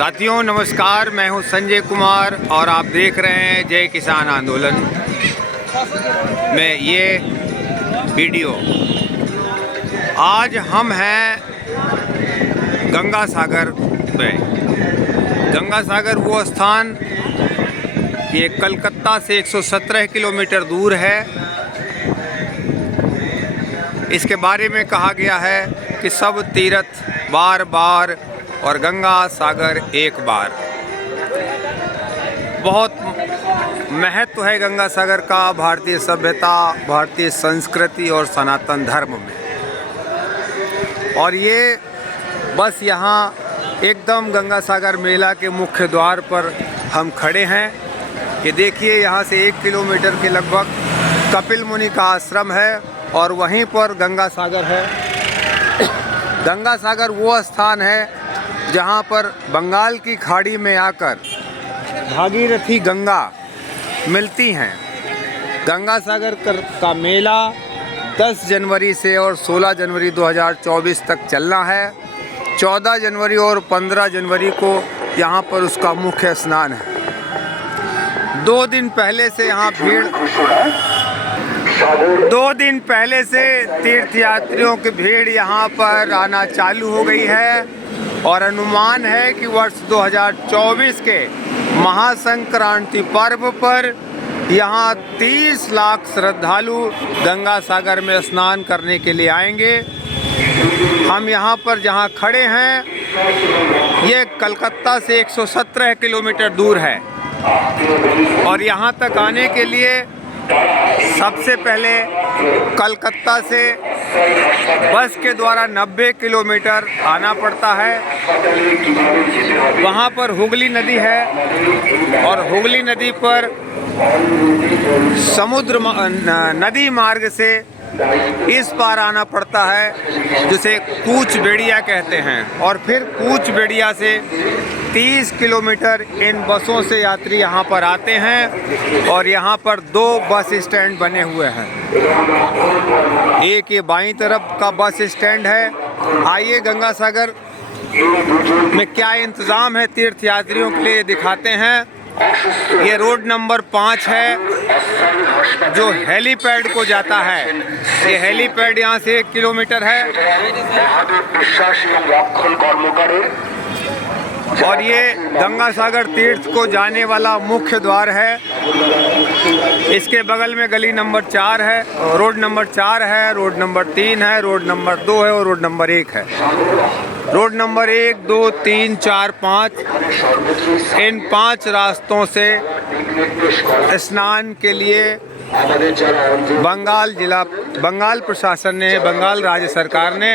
साथियों नमस्कार, मैं हूं संजय कुमार और आप देख रहे हैं जय किसान आंदोलन में ये वीडियो। आज हम हैं गंगा सागर में। गंगा सागर वो स्थान ये कलकत्ता से 117 किलोमीटर दूर है। इसके बारे में कहा गया है कि सब तीर्थ बार बार और गंगा सागर एक बार। बहुत महत्व है गंगा सागर का भारतीय सभ्यता, भारतीय संस्कृति और सनातन धर्म में। और ये बस यहाँ एकदम गंगा सागर मेला के मुख्य द्वार पर हम खड़े हैं। ये देखिए, यहाँ से 1 किलोमीटर के लगभग कपिल मुनि का आश्रम है और वहीं पर गंगा सागर है। गंगा सागर वो स्थान है जहाँ पर बंगाल की खाड़ी में आकर भागीरथी गंगा मिलती हैं। गंगा सागर का मेला 10 जनवरी से और 16 जनवरी 2024 तक चलना है। 14 जनवरी और 15 जनवरी को यहाँ पर उसका मुख्य स्नान है। 2 दिन पहले से यहाँ भीड़ 2 दिन पहले से तीर्थयात्रियों की भीड़ यहाँ पर आना चालू हो गई है और अनुमान है कि वर्ष 2024 के महासंक्रांति पर्व पर यहाँ 30 लाख श्रद्धालु गंगा सागर में स्नान करने के लिए आएंगे। हम यहाँ पर जहाँ खड़े हैं ये कलकत्ता से 117 किलोमीटर दूर है और यहाँ तक आने के लिए सबसे पहले कलकत्ता से बस के द्वारा 90 किलोमीटर आना पड़ता है। वहाँ पर हुगली नदी है और हुगली नदी पर नदी मार्ग से इस पार आना पड़ता है जिसे कूच बेड़िया कहते हैं। और फिर कूच बेड़िया से 30 किलोमीटर इन बसों से यात्री यहाँ पर आते हैं और यहाँ पर 2 बस स्टैंड बने हुए हैं। एक ये बाईं तरफ का बस स्टैंड है। आइए गंगा सागर में क्या इंतज़ाम है तीर्थयात्रियों के लिए दिखाते हैं। ये रोड नंबर 5 है जो हेलीपैड को जाता है। ये हेलीपैड यहाँ से 1 किलोमीटर है और ये गंगा सागर तीर्थ को जाने वाला मुख्य द्वार है। इसके बगल में गली नंबर 4 है, रोड नंबर 4 है, रोड नंबर 3 है, रोड नंबर 2 है और रोड नंबर 1 है। रोड नंबर 1, 2, 3, 4, 5 इन 5 रास्तों से स्नान के लिए बंगाल प्रशासन ने, बंगाल राज्य सरकार ने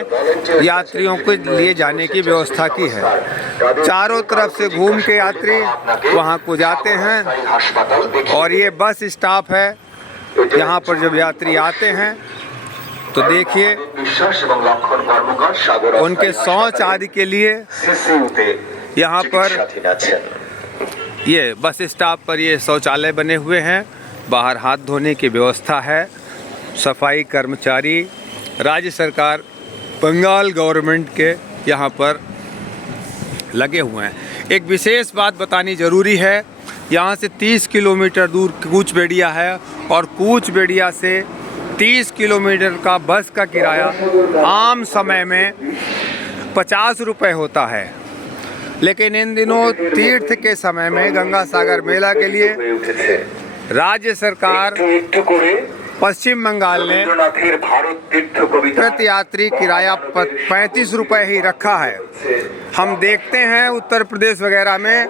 यात्रियों को लिए जाने की व्यवस्था की है। चारों तरफ से घूम के यात्री वहां को जाते हैं और ये बस स्टॉप है। यहाँ पर जब यात्री आते हैं तो देखिए उनके शौच आदि के लिए यहाँ पर ये बस स्टॉप पर ये शौचालय बने हुए हैं। बाहर हाथ धोने की व्यवस्था है। सफाई कर्मचारी राज्य सरकार बंगाल गवर्नमेंट के यहाँ पर लगे हुए हैं। एक विशेष बात बतानी ज़रूरी है, यहाँ से 30 किलोमीटर दूर कूच बेड़िया है और कूच बेड़िया से 30 किलोमीटर का बस का किराया आम समय में 50 रुपये होता है। लेकिन इन दिनों तीर्थ के समय में गंगा सागर मेला के लिए राज्य सरकार पश्चिम बंगाल ने प्रति यात्री किराया 35 रुपये ही रखा है। हम देखते हैं उत्तर प्रदेश वगैरह में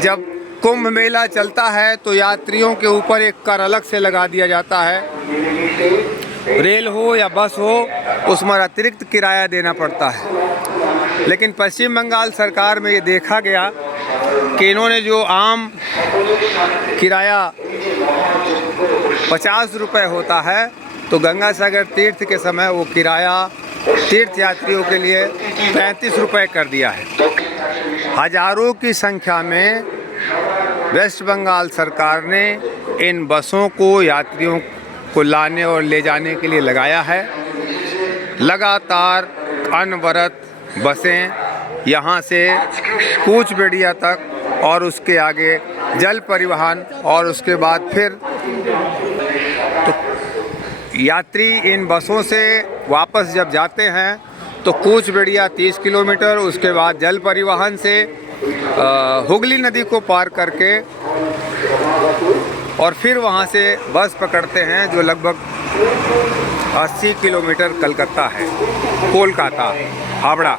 जब कुंभ मेला चलता है तो यात्रियों के ऊपर एक कर अलग से लगा दिया जाता है। रेल हो या बस हो, उसमें अतिरिक्त किराया देना पड़ता है। लेकिन पश्चिम बंगाल सरकार में ये देखा गया कि इन्होंने जो आम किराया 50 रुपये होता है तो गंगा सागर तीर्थ के समय वो किराया तीर्थ यात्रियों के लिए 35 रुपये कर दिया है। हजारों की संख्या में वेस्ट बंगाल सरकार ने इन बसों को यात्रियों को लाने और ले जाने के लिए लगाया है। लगातार अनवरत बसें यहाँ से कूचबेड़िया तक और उसके आगे जल परिवहन और उसके बाद फिर तो यात्री इन बसों से वापस जब जाते हैं तो कूचबेड़िया 30 किलोमीटर, उसके बाद जल परिवहन से हुगली नदी को पार करके और फिर वहाँ से बस पकड़ते हैं जो लगभग 80 किलोमीटर कलकत्ता है, कोलकाता, हावड़ा।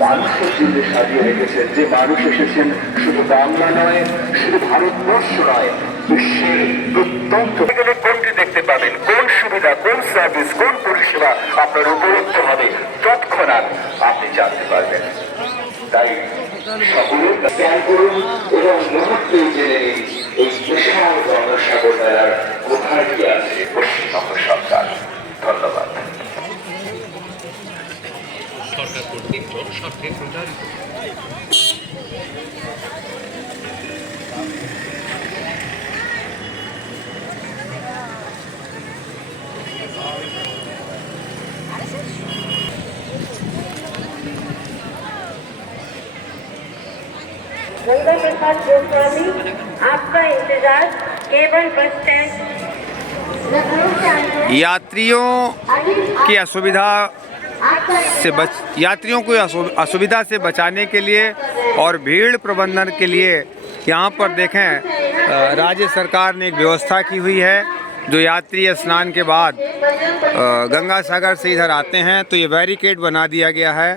মানুষের জন্য সাজিয়ে রেখেছেন যে মানুষ এসেছেন শুধু বাংলা নয়, শুধু ভারতবর্ষ নয়, বিশ্বের প্রত্যন্ত গেলে কোনটি দেখতে পাবেন, কোন সুবিধা, কোন সার্ভিস, কোন পরিষেবা আপনার উপলব্ধ হবে তৎক্ষণাৎ আপনি জানতে পারবেন। তাই সকলের ত্যাগ করুন এবং মুহূর্তেই জেনে নিন এই বিশাল গঙ্গাসাগর মেলার কোথায় কি আছে পশ্চিমবঙ্গ সরকার। ধন্যবাদ। সরকার কর্তৃক জনস্বার্থে প্রচারিত। गंगा प्रसाद गोस्वामी, आपका इंतजार केवल बस स्टैंड लखनऊ से आए हैं। यात्रियों की असुविधा यात्रियों को असुविधा से बचाने के लिए और भीड़ प्रबंधन के लिए यहाँ पर देखें राज्य सरकार ने एक व्यवस्था की हुई है। जो यात्री स्नान के बाद गंगा सागर से इधर आते हैं तो ये बैरिकेड बना दिया गया है।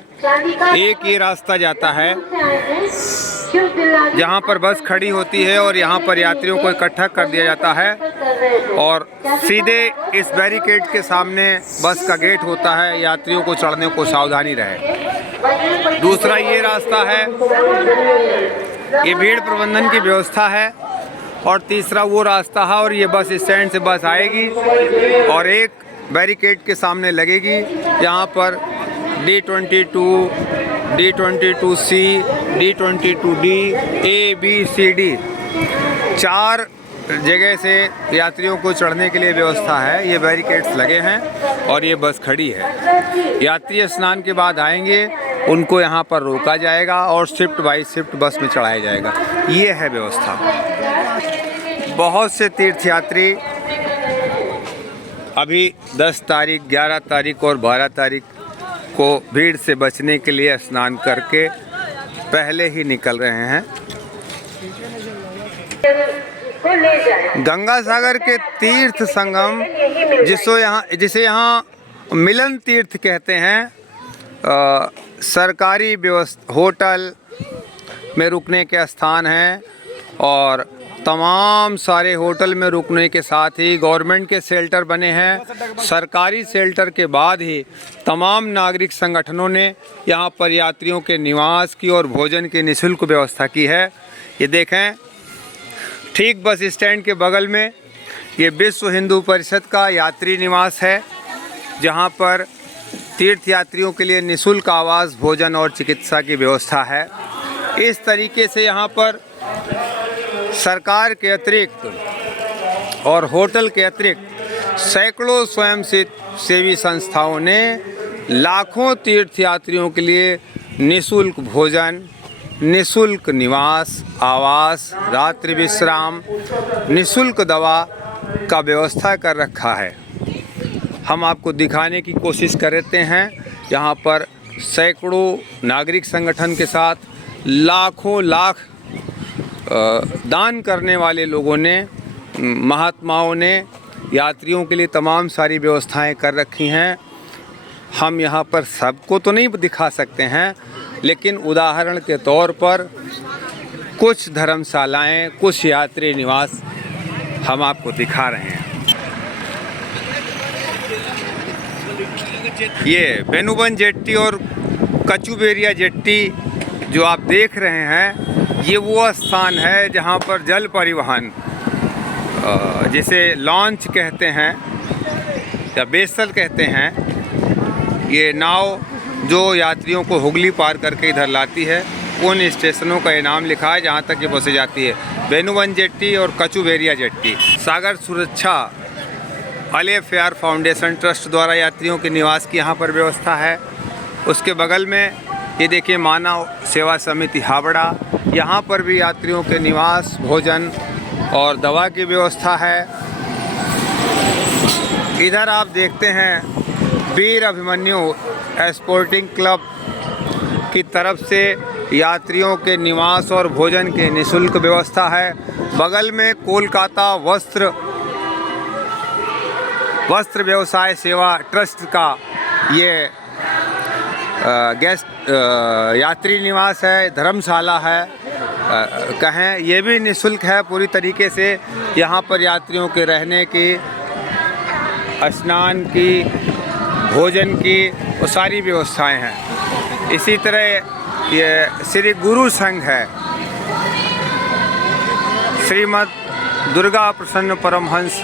एक ये रास्ता जाता है जहाँ पर बस खड़ी होती है और यहाँ पर यात्रियों को इकट्ठा कर दिया जाता है और सीधे इस बैरिकेड के सामने बस का गेट होता है। यात्रियों को चढ़ने को सावधानी रहे। दूसरा ये रास्ता है, ये भीड़ प्रबंधन की व्यवस्था है। और तीसरा वो रास्ता है और ये बस स्टैंड से बस आएगी और एक बैरिकेड के सामने लगेगी। यहाँ पर D22, D22C, D22D, A, B, C, D 4 जगह से यात्रियों को चढ़ने के लिए व्यवस्था है। ये बैरिकेड्स लगे हैं और ये बस खड़ी है। यात्री स्नान के बाद आएंगे, उनको यहाँ पर रोका जाएगा और शिफ्ट बाई शिफ्ट बस में चढ़ाया जाएगा। ये है व्यवस्था। बहुत से तीर्थयात्री अभी 10 तारीख, 11 तारीख और 12 तारीख को भीड़ से बचने के लिए स्नान करके पहले ही निकल रहे हैं। गंगा सागर के तीर्थ संगम जिसे यहाँ मिलन तीर्थ कहते हैं, सरकारी व्यवस्था होटल में रुकने के स्थान हैं और तमाम सारे होटल में रुकने के साथ ही गवर्नमेंट के शेल्टर बने हैं। सरकारी शेल्टर के बाद ही तमाम नागरिक संगठनों ने यहाँ पर यात्रियों के निवास की और भोजन की निःशुल्क व्यवस्था की है। ये देखें, ठीक बस स्टैंड के बगल में ये विश्व हिंदू परिषद का यात्री निवास है, जहाँ पर तीर्थ यात्रियों के लिए निःशुल्क आवास, भोजन और चिकित्सा की व्यवस्था है। इस तरीके से यहाँ पर सरकार के अतिरिक्त और होटल के अतिरिक्त सैकड़ों स्वयंसेवी संस्थाओं ने लाखों तीर्थयात्रियों के लिए निःशुल्क भोजन, निःशुल्क निवास, आवास, रात्रि विश्राम, निःशुल्क दवा का व्यवस्था कर रखा है। हम आपको दिखाने की कोशिश करते हैं। यहाँ पर सैकड़ों नागरिक संगठन के साथ लाखों लाख दान करने वाले लोगों ने, महात्माओं ने यात्रियों के लिए तमाम सारी व्यवस्थाएं कर रखी हैं। हम यहाँ पर सबको तो नहीं दिखा सकते हैं, लेकिन उदाहरण के तौर पर कुछ धर्मशालाएं, कुछ यात्री निवास हम आपको दिखा रहे हैं। ये बेनुबन जेट्टी और कचुबेरिया जेट्टी जो आप देख रहे हैं, ये वो स्थान है जहाँ पर जल परिवहन, जिसे लॉन्च कहते हैं या बेसल कहते हैं, ये नाव जो यात्रियों को हुगली पार करके इधर लाती है, उन स्टेशनों का ये नाम लिखा है जहाँ तक ये बसें जाती है। बेनुबन जेट्टी और कचुबेरिया जेट्टी। सागर सुरक्षा अले फेयर फाउंडेशन ट्रस्ट द्वारा यात्रियों के निवास की यहाँ पर व्यवस्था है। उसके बगल में ये देखिए मानव सेवा समिति हावड़ा, यहाँ पर भी यात्रियों के निवास, भोजन और दवा की व्यवस्था है। इधर आप देखते हैं वीर अभिमन्यु स्पोर्टिंग क्लब की तरफ से यात्रियों के निवास और भोजन की निःशुल्क व्यवस्था है। बगल में कोलकाता वस्त्र व्यवसाय सेवा ट्रस्ट का ये गेस्ट यात्री निवास है, धर्मशाला है कहें, ये भी निःशुल्क है पूरी तरीके से। यहाँ पर यात्रियों के रहने की, स्नान की, भोजन की वो सारी व्यवस्थाएं हैं। इसी तरह ये श्री गुरु संघ है, श्रीमद् दुर्गा प्रसन्न परमहंस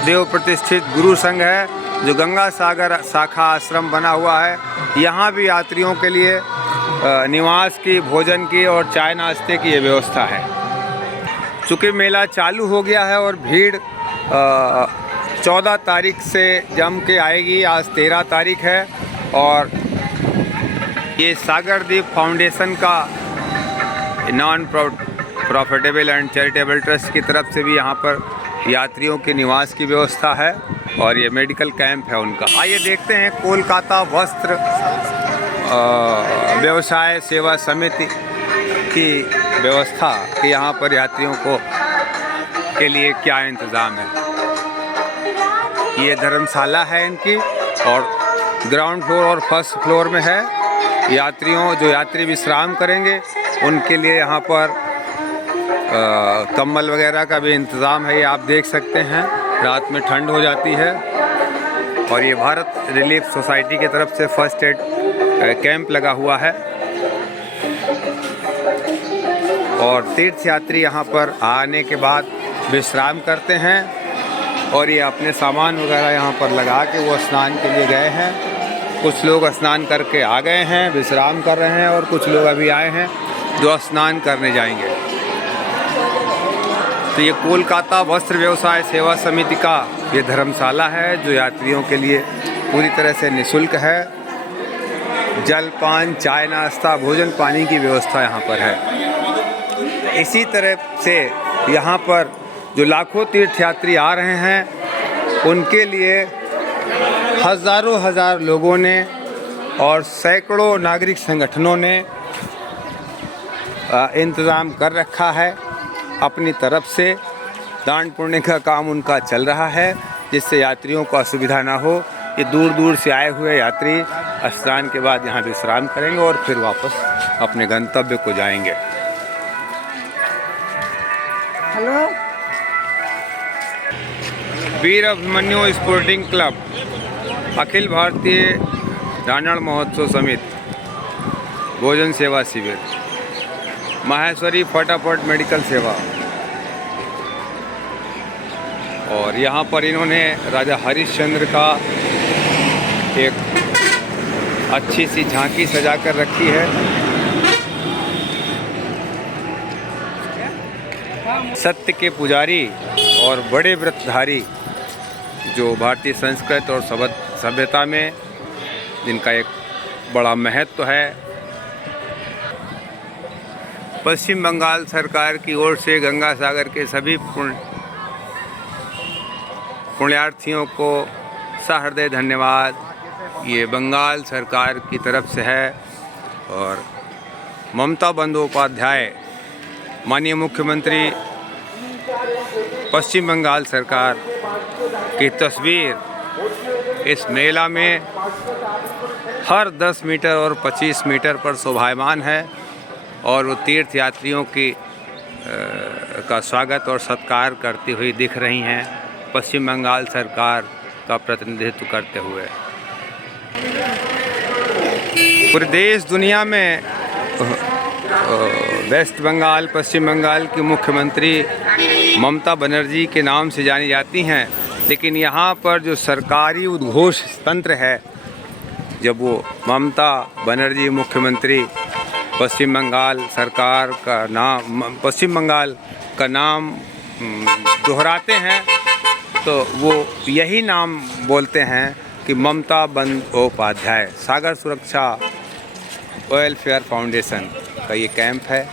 देव प्रतिष्ठित गुरु संघ है, जो गंगा सागर शाखा आश्रम बना हुआ है। यहाँ भी यात्रियों के लिए निवास की, भोजन की और चाय नाश्ते की ये व्यवस्था है। चूँकि मेला चालू हो गया है और भीड़ 14 तारीख से जम के आएगी। आज 13 तारीख है और ये सागरदीप फाउंडेशन का non profitable and charitable trust की तरफ से भी यहाँ पर यात्रियों के निवास की व्यवस्था है और ये मेडिकल कैंप है उनका। आइए देखते हैं कोलकाता वस्त्र व्यवसाय सेवा समिति की व्यवस्था कि यहाँ पर यात्रियों को के लिए क्या इंतज़ाम है। ये धर्मशाला है इनकी और ग्राउंड फ्लोर और फर्स्ट फ्लोर में है। जो यात्री विश्राम करेंगे उनके लिए यहाँ पर कंबल वगैरह का भी इंतज़ाम है। ये आप देख सकते हैं, रात में ठंड हो जाती है। और ये भारत रिलीफ सोसाइटी की तरफ से फर्स्ट एड कैंप लगा हुआ है और तीर्थ यात्री यहाँ पर आने के बाद विश्राम करते हैं और ये अपने सामान वगैरह यहाँ पर लगा के वो स्नान के लिए गए हैं। कुछ लोग स्नान करके आ गए हैं, विश्राम कर रहे हैं और कुछ लोग अभी आए हैं जो स्नान करने जाएंगे। तो ये कोलकाता वस्त्र व्यवसाय सेवा समिति का ये धर्मशाला है जो यात्रियों के लिए पूरी तरह से निःशुल्क है। जलपान, चाय नाश्ता, भोजन पानी की व्यवस्था यहाँ पर है। इसी तरह से यहाँ पर जो लाखों तीर्थयात्री आ रहे हैं उनके लिए हज़ारों लोगों ने और सैकड़ों नागरिक संगठनों ने इंतज़ाम कर रखा है। अपनी तरफ से दान पुण्य का काम उनका चल रहा है जिससे यात्रियों को असुविधा ना हो। ये दूर दूर से आए हुए यात्री स्नान के बाद यहाँ विश्राम करेंगे और फिर वापस अपने गंतव्य को जाएंगे। हेलो, वीर अभिमन्यु स्पोर्टिंग क्लब, अखिल भारतीय रानड़ महोत्सव समिति, भोजन सेवा शिविर, माहेश्वरी फटाफट मेडिकल सेवा। और यहाँ पर इन्होंने राजा हरिश्चंद्र का एक अच्छी सी झांकी सजा कर रखी है। सत्य के पुजारी और बड़े व्रतधारी जो भारतीय संस्कृति और सभ्यता में जिनका एक बड़ा महत्व है। पश्चिम बंगाल सरकार की ओर से गंगा सागर के सभी पुण्यार्थियों को सहृदय धन्यवाद। ये बंगाल सरकार की तरफ से है और ममता बंदोपाध्याय माननीय मुख्यमंत्री पश्चिम बंगाल सरकार की तस्वीर इस मेला में हर 10 मीटर और 25 मीटर पर शोभायमान है और वो तीर्थ यात्रियों की का स्वागत और सत्कार करती हुई दिख रही हैं पश्चिम बंगाल सरकार का प्रतिनिधित्व करते हुए। पूरे देश दुनिया में वेस्ट बंगाल, पश्चिम बंगाल की मुख्यमंत्री ममता बनर्जी के नाम से जानी जाती हैं, लेकिन यहाँ पर जो सरकारी उद्घोष तंत्र है, जब वो ममता बनर्जी मुख्यमंत्री पश्चिम बंगाल सरकार का नाम, पश्चिम बंगाल का नाम दोहराते हैं तो वो यही नाम बोलते हैं कि ममता बंदोपाध्याय सागर सुरक्षा वेलफेयर फाउंडेशन का ये कैंप है।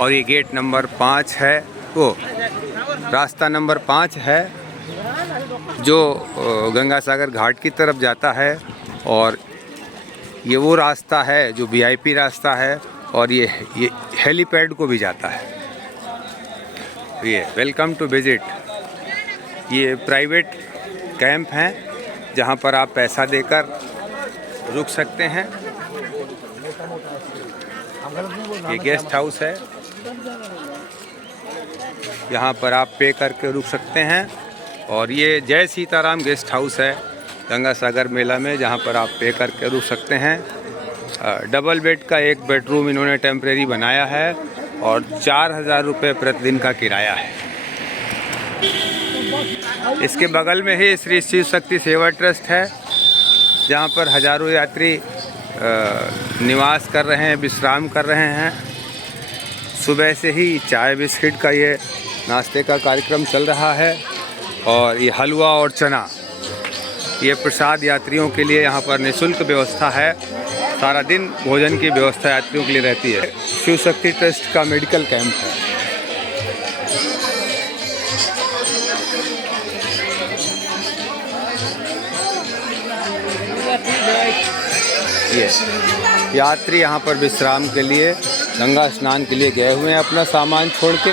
और ये गेट नंबर 5 है, वो रास्ता नंबर 5 है जो गंगा सागर घाट की तरफ जाता है। और ये वो रास्ता है जो वीआईपी रास्ता है और ये हेलीपैड को भी जाता है। ये वेलकम टू विजिट, ये प्राइवेट कैंप हैं जहाँ पर आप पैसा देकर रुक सकते हैं। ये गेस्ट हाउस है, यहाँ पर आप पे करके रुक सकते हैं। और ये जय सीताराम गेस्ट हाउस है गंगा सागर मेला में, जहाँ पर आप पे करके रुक सकते हैं। डबल बेड का एक बेडरूम इन्होंने टेम्परेरी बनाया है और 4,000 रुपये प्रतिदिन का किराया है। इसके बगल में ही श्री शिव शक्ति सेवा ट्रस्ट है, जहाँ पर हजारों यात्री निवास कर रहे हैं, विश्राम कर रहे हैं। सुबह से ही चाय बिस्किट का ये नाश्ते का कार्यक्रम चल रहा है। और ये हलवा और चना, ये प्रसाद यात्रियों के लिए यहाँ पर निःशुल्क व्यवस्था है। सारा दिन भोजन की व्यवस्था यात्रियों के लिए रहती है। शिव शक्ति ट्रस्ट का मेडिकल कैंप है। ये यात्री यहाँ पर विश्राम के लिए, गंगा स्नान के लिए गए हुए हैं अपना सामान छोड़ के।